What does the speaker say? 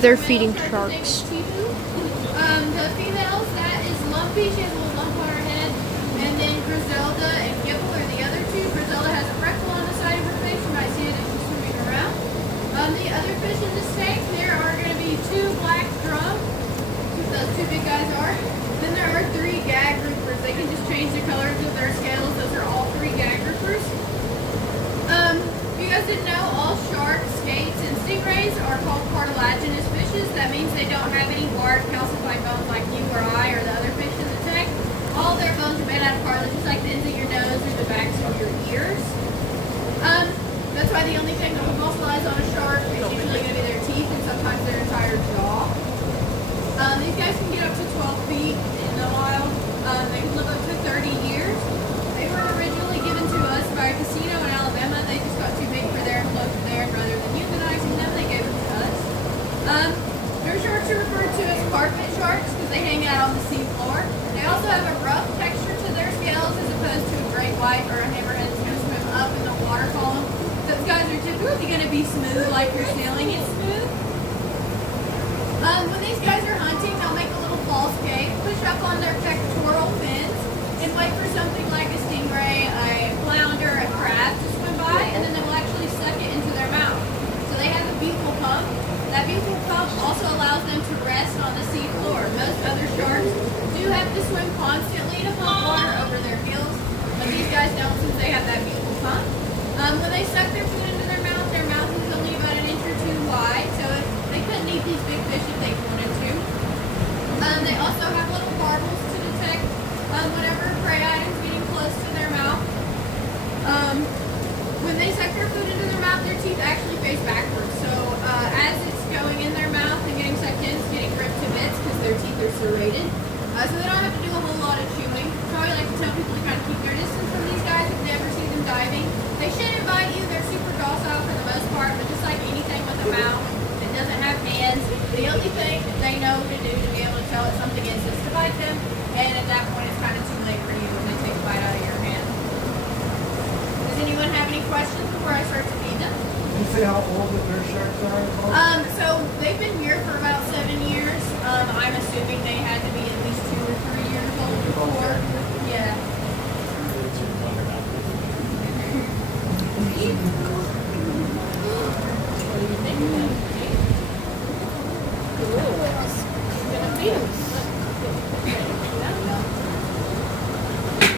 They're feeding sharks. The females, that is Lumpy. She has a little lump on her head. And then Griselda and Gibble are the other two. Griselda has a freckle on the side of her face. You might see it as she's swimming around. The other fish in this tank, there are going to be 2 black drum. Those 2 big guys are. Then there are 3 gag groupers. They can just change the colors of their scales. Those are all 3 gag groupers. If you guys didn't know, all sharks, skates, and stingrays are called cartilaginous fishes. That means they don't have any hard calcified bones like you or I or the other fish in the tank. All their bones are made out of cartilage, just like the ends of your nose or the backs of your ears. That's why the only thing that will fossilize on a shark is usually going to be their teeth and sometimes their entire jaw. These guys can get up to 12 feet in the wild. They can live up to 30 years. They were originally given to us by a casino in Alabama. They just got too big for their enclosure there, and rather than euthanizing them, they gave them to us. Their sharks are referred to as carpet sharks because they hang out on the sea floor. They also have a rough texture to their scales as opposed to a great white or a hammerhead that's going to swim up in the water column. Those guys are typically going to be smooth like your ceiling is smooth. When these guys are hunting, they'll make a little false cave, push up on their pectoral fins, and wait for something like a stingray, a flounder, a crab to swim by, and then they will actually suck it into their mouth. So they have a buccal pump. That buccal pump also allows them to rest on the sea floor. Most other sharks do have to swim constantly to pump water over their gills, but these guys don't since they have that buccal pump. When they suck their food into their mouth is only about an inch or 2 wide, so they couldn't eat these big fish if they wanted to. They also have little barbels to detect whenever prey items getting close to their mouth. When they suck their food into their mouth, their teeth actually face backwards. So as it's going in their mouth and getting sucked in, it's getting ripped to bits because their teeth are serrated. So they don't have to do a whole lot of chewing. So I like to tell people to kind of keep their distance from these guys if they ever see them diving. They shouldn't bite you. They're super docile for the most part, but just like anything with a mouth that doesn't have hands, the only thing that they know to do to be able to tell if something is to bite them, and at that point it's kind of too late for you when they take a bite out of your hand. Does anyone have any questions before I start to feed them? Can you say how old the nurse sharks are? So they've been here for about 7 years. I'm assuming they had to be at least 2 or 3 years old before. Yeah.